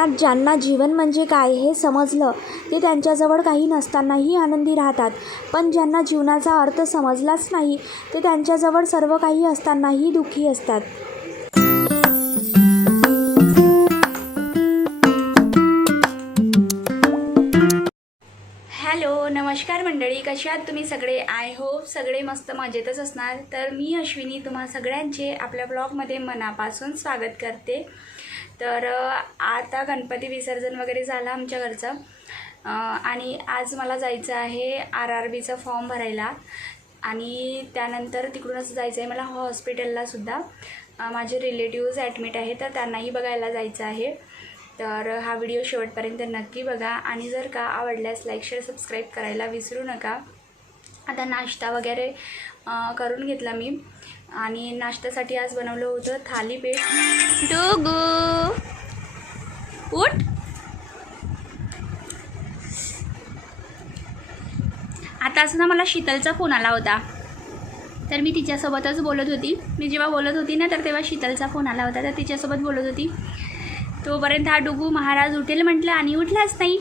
जीवनात ज्यांना जीवन म्हणजे काय हे समजलं ते त्यांच्याजवळ काही नसतानाही आनंदी राहतात. पण ज्यांना जीवनाचा अर्थ समजलाच नाही ते त्यांच्याजवळ सर्व काही असतानाही दुःखी असतात. हॅलो नमस्कार मंडळी कशी आहात तुम्ही सगळे? आय होप सगळे मस्त मजेतच असणार. तर मी अश्विनी तुम्हा सगळ्यांचे आपल्या ब्लॉगमध्ये मनापासून स्वागत करते. तर आता गणपती विसर्जन वगैरे झालं आमच्या घरचं. आणि आज मला जायचं आहे आर आर बीचा फॉर्म भरायला. आणि त्यानंतर तिकडूनच जायचं आहे मला हॉस्पिटललासुद्धा माझे रिलेटिव्ज ॲडमिट आहे तर त्यांनाही बघायला जायचं आहे. तर हा व्हिडिओ शेवटपर्यंत नक्की बघा. आणि जर का आवडल्यास लाईक शेअर सबस्क्राईब करायला विसरू नका. आता नाश्ता वगैरे करून घेतला मी. आणि नाश्त्यासाठी आज बनवलं होतं थालीपीठ डुगू. उठ. आता असं ना मला शीतलचा फोन आला होता. तर मी तिच्यासोबतच बोलत होती. मी जेव्हा बोलत होती ना तर तेव्हा शीतलचा फोन आला होता. तर तिच्यासोबत बोलत होती. तोपर्यंत हा डुगू महाराज उठेल म्हटलं आणि उठलाच नाही.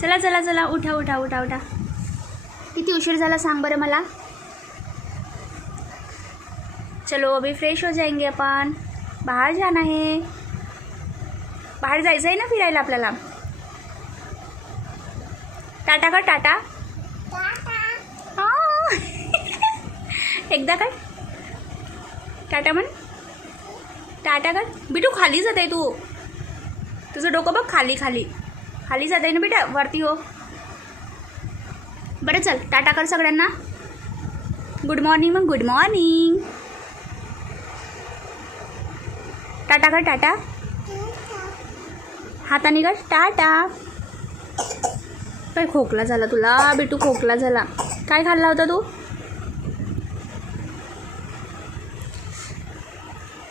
चला चला चला उठा उठा उठा उठा. किती उशीर झाला सांग बरं मला. चलो अभी फ्रेश हो जाएंगे अपन। बाहेर जाना है। बाहेर जायचं आहे ना फिरायला आपल्याला? टाटा का टाटा। हा. एकदा काय टाटा म्हण। टाटा कर। बिटू खाली जात आहे तू. तुझं डोकं बघ खाली खाली. खाली जात आहे ना बेटा? वरती हो. बरं चल टाटा कर सगळ्यांना. गुड मॉर्निंग मग गुड मॉर्निंग टाटा कर टाटा? हाताने कर टाटा. काय खोकला झाला तुला? बिटू खोकला झाला. काय खाल्ला होता तू?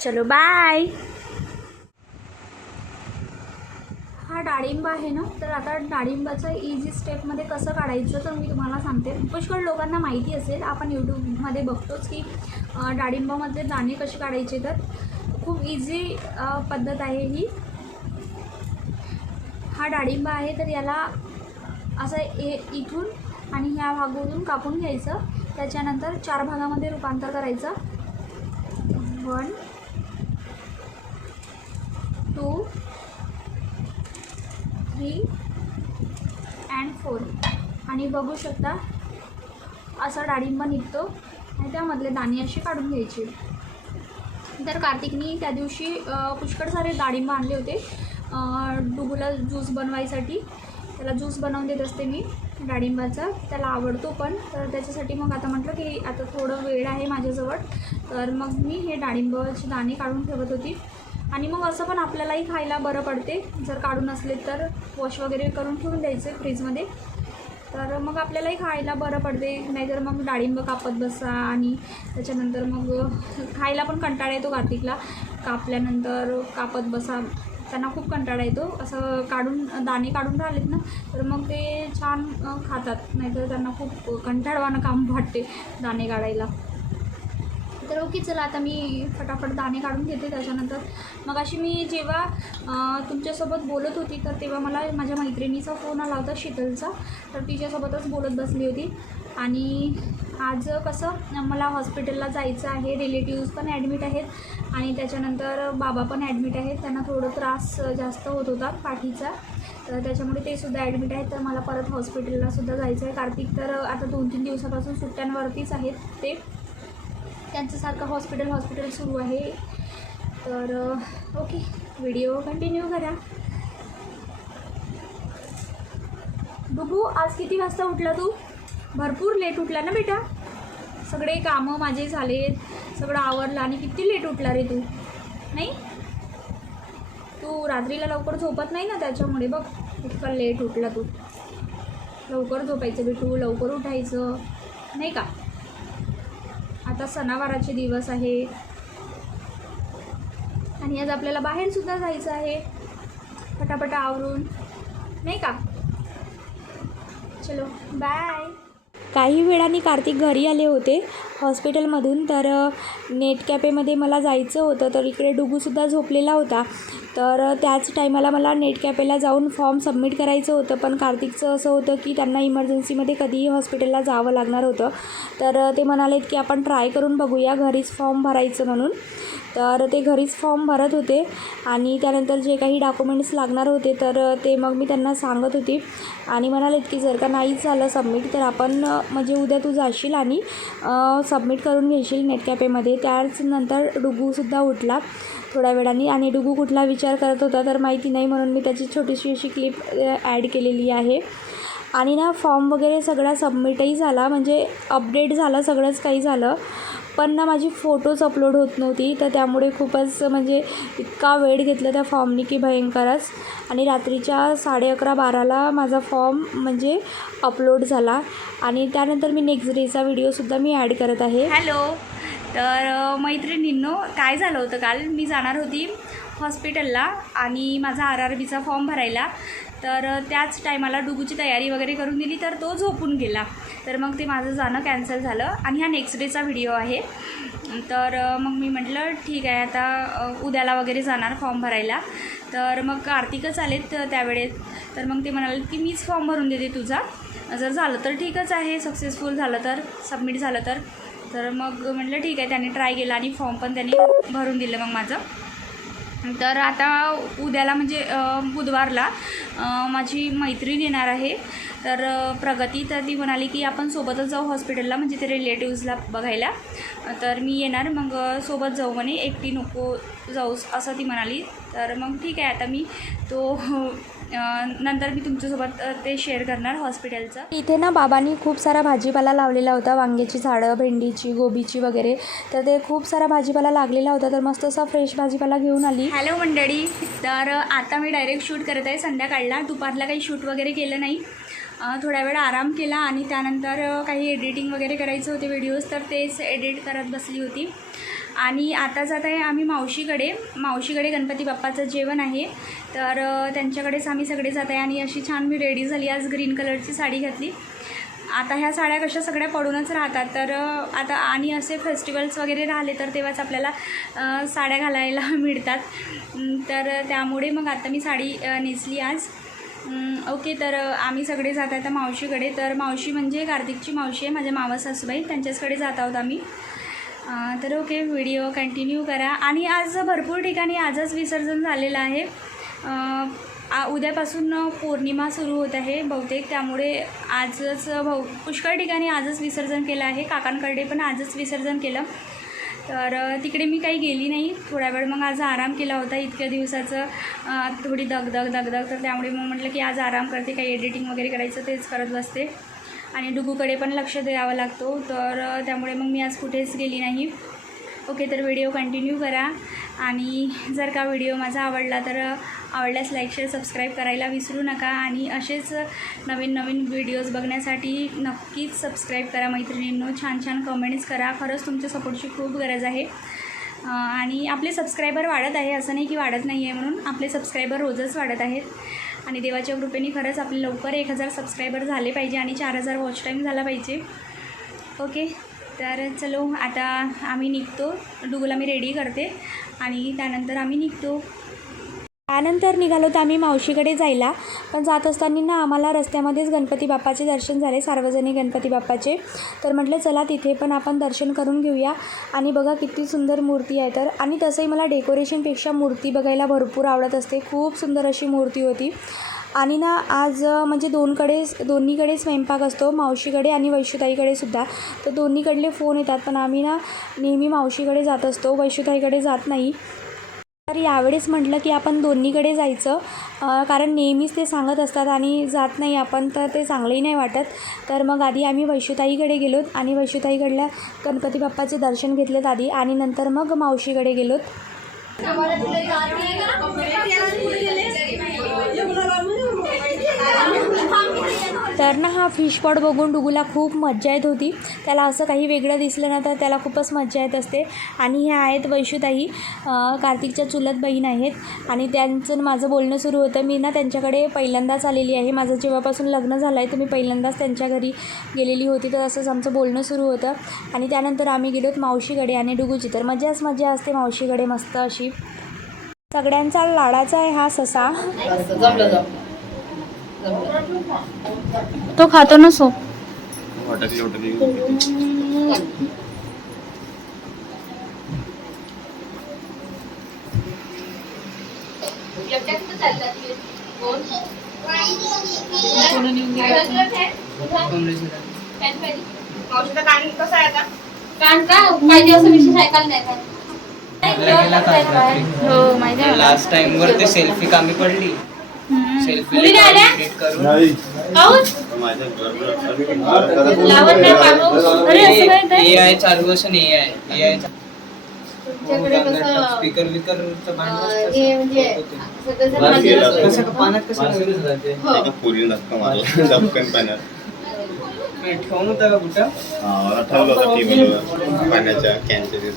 चलो बाय हा डाळिंब आहे ना? तर आता डाळिंबाचं इझी स्टेपमध्ये कसं काढायचं तर मी तुम्हाला सांगते. पुष्कळ लोकांना माहिती असेल. आपण यूट्यूबमध्ये बघतोच की डाळिंबामध्ये दाणे कसे काढायचे तर खूप इझी पद्धत आहे ही. हा डाळिंब आहे तर याला असं ए इथून आणि ह्या भागातून कापून घ्यायचं. त्याच्यानंतर चार भागामध्ये रूपांतर करायचं. One two three and four आणि बघू शकता असा डाळिंब निघतो. आणि त्यामधले दाणे असे काढून घ्यायचे. तर कार्तिकनी त्या दिवशी पुष्कळ सारे डाळिंब आणले होते डुगूला ज्यूस बनवायसाठी. त्याला ज्यूस बनवून देत असते मी डाळिंबाचा. त्याला आवडतो पण तर त्याच्यासाठी मग आता म्हटलं की आता थोडं वेळ आहे माझ्याजवळ. तर मग मी हे डाळिंबाचे दाणे काढून ठेवत होती. आणि मग असं पण आपल्यालाही खायला बरं पडते. जर काढून असले तर वॉश वगैरे करून ठेवून द्यायचे फ्रीजमध्ये तर मग आपल्यालाही खायला बरं पडते. नाहीतर मग डाळिंब कापत बसा आणि त्याच्यानंतर मग खायला पण कंटाळा येतो कार्तिकला. कापल्यानंतर कापत बसा. त्यांना खूप कंटाळा येतो. असं काढून दाणे काढून राहिलेत ना तर मग ते छान खातात. नाहीतर त्यांना खूप कंटाळवाणं काम वाटते दाणे काढायला. तर ओके चला आता मी फटाफट दाणे काढून घेते त्याच्यानंतर मग अशी मी जेव्हा तुमच्यासोबत बोलत होती तर तेव्हा मला माझ्या मैत्रिणीचा फोन आला होता शीतलचा. तर तिच्यासोबतच बोलत बसली होती. आणि आज कसं मला हॉस्पिटलला जायचं आहे रिलेटिव्ज पण ॲडमिट आहेत. आणि त्याच्यानंतर बाबा पण ॲडमिट आहेत त्यांना थोडं त्रास जास्त होत होता पाठीचा. तर त्याच्यामुळे ते सुद्धा ॲडमिट आहेत तर मला परत हॉस्पिटलला सुद्धा जायचं आहे कार्तिक तर आता दोन तीन दिवसापासून सुट्ट्यांवरतीच आहेत ते. त्यांच्यासारखं हॉस्पिटल हॉस्पिटल सुरू आहे. तर ओके व्हिडिओ कंटिन्यू करा. बघू आज किती वाजता उठला तू? भरपूर लेट उठला ना बेटा? सगळे कामं माझे झालेत. सगळं आवरलं आणि किती लेट उठला रे तू? नाही? तू रात्रीला लवकर झोपत नाही ना त्याच्यामुळे बघ इतका लेट उठला तू. लवकर झोपायचं बेटू लवकर उठायचं. नाही का? आता सणावाराचे दिवस आहे. आणि आज आपल्याला बाहेरसुद्धा जायचं आहे. पटापटा आवरून. नाही का? चलो बाय काही वेळाने कार्तिक घरी आले होते हॉस्पिटलमधून तर नेट कॅफेमध्ये मला जायचं होतं तर इकडे डुगूसुद्धा झोपलेला होता. तर त्याच टायमाला मला नेट कॅफेला जाऊन फॉर्म सबमिट करायचं होतं पण कार्तिकचं असं होतं की त्यांना इमर्जन्सीमध्ये कधीही हॉस्पिटलला जावं लागणार होतं. तर ते म्हणालेत की आपण ट्राय करून बघूया घरीच फॉर्म भरायचं म्हणून. तर ते घरीच फॉर्म भरत होते आणि त्यानंतर जे काही डॉक्युमेंट्स लागणार होते तर ते मग मी त्यांना सांगत होती आणि म्हणालेत की जर का नाहीच झालं सबमिट तर आपण म्हणजे उद्या तू जाशील आणि सबमिट करून घेशील नेट कॅफेमध्ये त्याच नंतर डुगूसुद्धा उठला थोड्या वेळाने आणि डुगू कुठला विचार करत होता तर माहिती नाही म्हणून मी त्याची छोटीशी अशी क्लिप ॲड केलेली आहे. आणि ना फॉर्म वगैरे सगळा सबमिटही झाला म्हणजे अपडेट झालं सगळंच काही झालं. पण ना माझी फोटोज अपलोड होत नव्हती तर त्यामुळे खूपच म्हणजे इतका वेळ घेतला त्या फॉर्मनी की भयंकरच. आणि रात्रीच्या साडे अकरा बाराला माझा फॉर्म म्हणजे अपलोड झाला. आणि त्यानंतर मी नेक्स्ट डेचा व्हिडिओसुद्धा मी ॲड करत आहे. हॅलो तर मैत्रिणींनो काय झालं होतं काल? मी जाणार होती हॉस्पिटलला आणि माझा आर आर बीचा फॉर्म भरायला. तर त्याच टायमाला डुगूची तयारी वगैरे करून दिली तर तो झोपून गेला. तर मग ते माझं जाणं कॅन्सल झालं आणि हा नेक्स्ट डेचा व्हिडिओ आहे. तर मग मी म्हटलं ठीक आहे आता उद्याला वगैरे जाणार फॉर्म भरायला. तर मग कार्तिकच आलेत त्यावेळेत. तर मग ते म्हणाले की मीच फॉर्म भरून देते तुझा. जर झालं तर ठीकच आहे सक्सेसफुल झालं तर सबमिट झालं तर. तर मग म्हटलं ठीक आहे. त्याने ट्राय केला आणि फॉर्म पण त्याने भरून दिलं मग माझं. तर आता उद्याला म्हणजे बुधवारला माझी मैत्रीण येणार आहे. तर प्रगती तर ती म्हणाली की आपण सोबतच जाऊ हॉस्पिटलला म्हणजे ते रिलेटिव्सला बघायला. तर मी येणार मग सोबत जाऊ म्हणे एकटी नको जाऊस असं ती म्हणाली. तर मग ठीक आहे आता मी तो नंतर मी तुमच्यासोबत ते शेअर करणार हॉस्पिटलचं इथे ना बाबांनी खूप सारा भाजीपाला लावलेला होता वांग्याची झाडं भेंडीची गोबीची वगैरे. तर ते खूप सारा भाजीपाला लागलेला होता तर मस्त असा फ्रेश भाजीपाला घेऊन आली. हॅलो मंडळी तर आता मी डायरेक्ट शूट करत आहे संध्याकाळला. दुपारला काही शूट वगैरे केलं नाही. अं, थोड्या वेळ आराम केला आणि त्यानंतर काही एडिटिंग वगैरे करायचं होते व्हिडिओज तर तेच एडिट करत बसली होती. आणि आता जात आहे आम्ही मावशीकडे. मावशीकडे गणपती बाप्पाचं जेवण आहे. तर त्यांच्याकडेच आम्ही सगळे जात आहे आणि अशी छान मी रेडी झाली. आज ग्रीन कलरची साडी घातली. आता ह्या साड्या कशा सगळ्या पडूनच राहतात. तर आता आणि असे फेस्टिवल्स वगैरे राहिले तर तेव्हाच आपल्याला साड्या घालायला मिळतात. तर त्यामुळे मग आता मी साडी नेसली आज. ओके तर आम्ही सगळे जात आता मावशीकडे. तर मावशी म्हणजे कार्तिकची मावशी आहे माझ्या मावा सासूबाई. त्यांच्याचकडे जात आहोत आम्ही. तर ओके व्हिडिओ कंटिन्यू करा. आणि आज भरपूर ठिकाणी आजच विसर्जन झालेलं आहे. आ उद्यापासून पौर्णिमा सुरू होत आहे बहुतेक. त्यामुळे आजच भाऊ पुष्कळ ठिकाणी आजच विसर्जन केलं आहे. काकांकडे पण आजच विसर्जन केलं. तर तिकडे मी काही गेली नाही. थोडा वेळ मग आज आराम केला होता इतक्या दिवसाचं. थोडी दगदग दगदग. तर त्यामुळे मग म्हटलं की आज आराम करते. काही एडिटिंग वगैरे करायचं तेच करत बसते. आणि डुगूकडे पण लक्ष द्यावा लागतो. तर त्यामुळे मग मी आज कुठेच गेली नाही. ओके तर व्हिडिओ कंटिन्यू करा. आणि जर का व्हिडिओ माझा आवडला तर आवडल्यास लाईक शेअर सबस्क्राईब करायला विसरू नका. आणि असेच नवीन नवीन व्हिडिओज बघण्यासाठी नक्कीच सबस्क्राईब करा मैत्रिणींनो. छान छान कमेंट्स करा. खरंच तुमच्या सपोर्टची खूप गरज आहे. आणि आपले सबस्क्रायबर वाढत आहे असं नाही की वाढत नाही आहे म्हणून आपले सबस्क्रायबर रोजच वाढत आहेत. आणि देवाच्या कृपेने खरंच आपले लवकर एक हजार सबस्क्रायबर झाले पाहिजे आणि चार हजार वॉच टाईम झाला पाहिजे. ओके तर चलो आता आम्ही निघतो. डुगूला मी रेडी करते. आणि त्यानंतर आम्ही निघतो. त्यानंतर निघालो तर आम्ही मावशीकडे जायला. पण जात असताना ना आम्हाला रस्त्यामध्येच गणपती बाप्पाचे दर्शन झाले सार्वजनिक गणपती बाप्पाचे. तर म्हटलं चला तिथे पण आपण दर्शन करून घेऊया. आणि बघा किती सुंदर मूर्ती आहे. तर आणि तसंही मला डेकोरेशनपेक्षा मूर्ती बघायला भरपूर आवडत असते. खूप सुंदर अशी मूर्ती होती. आणि ना आज म्हणजे दोनकडे दोन्हीकडे स्वयंपाक असतो. मावशीकडे आणि वैशुताईकडे सुद्धा. तर दोन्हीकडले फोन येतात. पण आम्ही ना नेहमी मावशीकडे जात असतो. वैशुताईकडे जात नाही. तर यावेळेस म्हटलं की आपण दोन्हीकडे जायचं. कारण नेहमीच ते सांगत असतात आणि जात नाही आपण तर ते चांगलंही नाही वाटत. तर मग आधी आम्ही वैशुताईकडे गेलोत आणि वैशुताईकडल्या गणपती बाप्पाचे दर्शन घेतलेत आधी आणि नंतर मग मावशीकडे गेलोत. तर ना हा फिशपॉट बघून डुगूला खूप मज्जा येत होती. त्याला असं काही वेगळं दिसलं ना तर त्याला खूपच मज्जा येत असते. आणि ह्या आहेत वैशुताई कार्तिकच्या चुलत बहीण आहेत. आणि त्यांचं माझं बोलणं सुरू होतं. मी ना त्यांच्याकडे पहिल्यांदाच आलेली आहे. माझं जेव्हापासून लग्न झालं आहे तर मी पहिल्यांदाच त्यांच्या घरी गेलेली होती. तर असंच आमचं बोलणं सुरू होतं. आणि त्यानंतर आम्ही गेलोत मावशीकडे आणि डुगूची. तर मजाच मजा असते मावशीकडे मस्त अशी. सगळ्यांचा लाडाचा आहे हा ससा. तो તો ખાતો ना सो। लास्ट टाइम वरती सेल्फी कामी पडली. मुली नाही आल्या? एडिट करून नाही काहून? माझ्या लावत नाही बाबू. अरे असं काय ते? ए आय चालू असं ए आय ए आय तुमच्याकडे कसं स्पीकर अं, हे म्हणजे सगळं कसं का पाण्यात कसं ठेवलं? हो. एका पोरीने धक्का मारला धपकन पाण्यात ठेवून होता का कुठं हा, मला ठेवलं होतं टेबलवर पाण्याच्या कॅनच्या.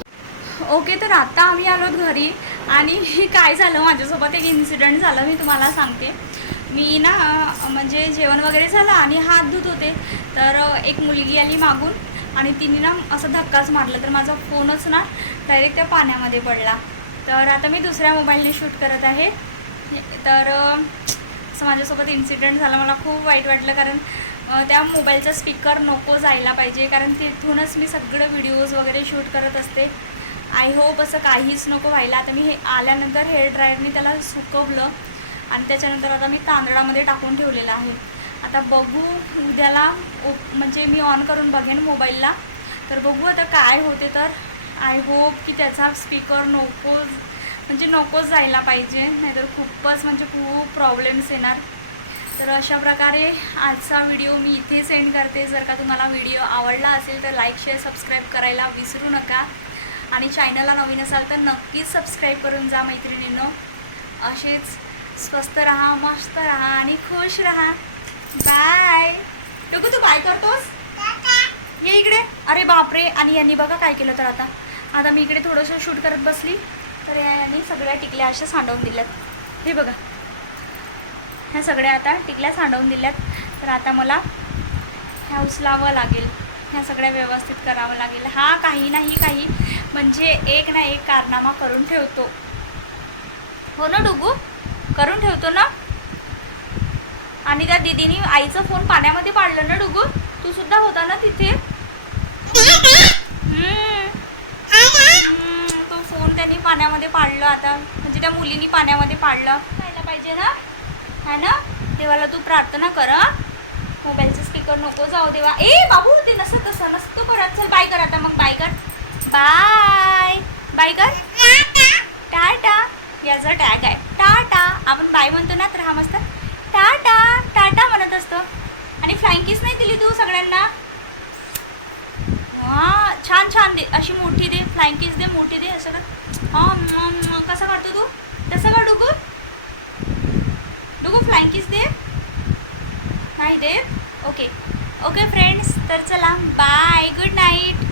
ओके तर आता आम्ही आलो घरी आणि काय झालं माझ्यासोबत? एक इन्सिडेंट झालं मी तुम्हाला सांगते. मी ना म्हणजे जेवण वगैरे झालं आणि हात धुत होते. तर एक मुलगी आली मागून आणि तिने ना असं धक्काच मारला. तर माझा फोनच ना डायरेक्ट त्या पाण्यामध्ये पडला. तर आता मी दुसऱ्या मोबाईलने शूट करत आहे. तर असं माझ्यासोबत इन्सिडेंट झाला. मला खूप वाईट वाटलं कारण त्या मोबाईलचा स्पीकर नको जायला पाहिजे. कारण तिथूनच मी सगळं व्हिडिओज वगैरे शूट करत असते. आय होप असं काहीच नको व्हायला. आता मी हे आल्यानंतर हेअर ड्रायरनी त्याला सुकवलं आणि त्याच्यानंतर आता मी तांदळामध्ये टाकून ठेवलेलं आहे. आता बघू उद्याला ओ- म्हणजे मी ऑन करून बघेन मोबाईलला तर बघू आता काय होते तर. आय होप की त्याचा स्पीकर नकोच म्हणजे नकोच जायला पाहिजे. नाहीतर खूपच म्हणजे खूप प्रॉब्लेम्स येणार. तर अशा प्रकारे आजचा व्हिडिओ मी इथे सेंड करते. जर का तुम्हाला व्हिडिओ आवडला असेल तर लाईक शेअर सबस्क्राईब करायला विसरू नका. आणि चॅनलला नवीन असाल तर नक्कीच सबस्क्राईब करून जा मैत्रिणींनो. असेच स्वस्त राहा मस्त राहा आणि खुश राहा. बाय टुकू तू काय करतोस? ये इकडे. अरे बापरे आणि यांनी बघा काय केलं तर आता. आता मी इकडे थोडंसं शूट करत बसली. तर यांनी सगळ्या टिकल्या अशा सांडवून दिल्यात. हे बघा. ह्या सगळ्या आता टिकल्या सांडवून दिल्यात. तर आता मला ह्या उचलावं लागेल. ह्या सगळ्या व्यवस्थित करावं लागेल. हा काही नाही काही. म्हणजे एक ना एक कारनामा करून ठेवतो. हो ना डुगू? करून ठेवतो ना? आणि त्या दिदीनी आईचा फोन पाण्यामध्ये पाडलं ना डुगू? तू सुद्धा होता ना तिथे? हम्म. हम्म, तो फोन त्यांनी पाण्यामध्ये पाडलं आता. म्हणजे त्या मुलीनी पाण्यामध्ये पाडलं. पाहायला पाहिजे ना? है ना? देवाला तू प्रार्थना कर मोबाईलचा स्पीकर नको जाऊ देवा. ए बाबू ते नसतं तसं नसतं करत. चल बाय कर आता. मग बाय कर. बाय. बाय कर टाटा. याचा टॅग आहे. टाटा. आपण बाय म्हणतो ना तर हा मस्त. टाटा. टाटा म्हणत असतो. आणि फ्लँकीच नाही दिली तू सगळ्यांना? हा छान छान दे. अशी मोठी दे. फ्लँकीज दे मोठी दे. असं कर. हा कसं करतो तू? तसं का डुगू. डुगू फ्लँकीज दे. नाही दे. ओके ओके फ्रेंड्स तर चला. Bye good night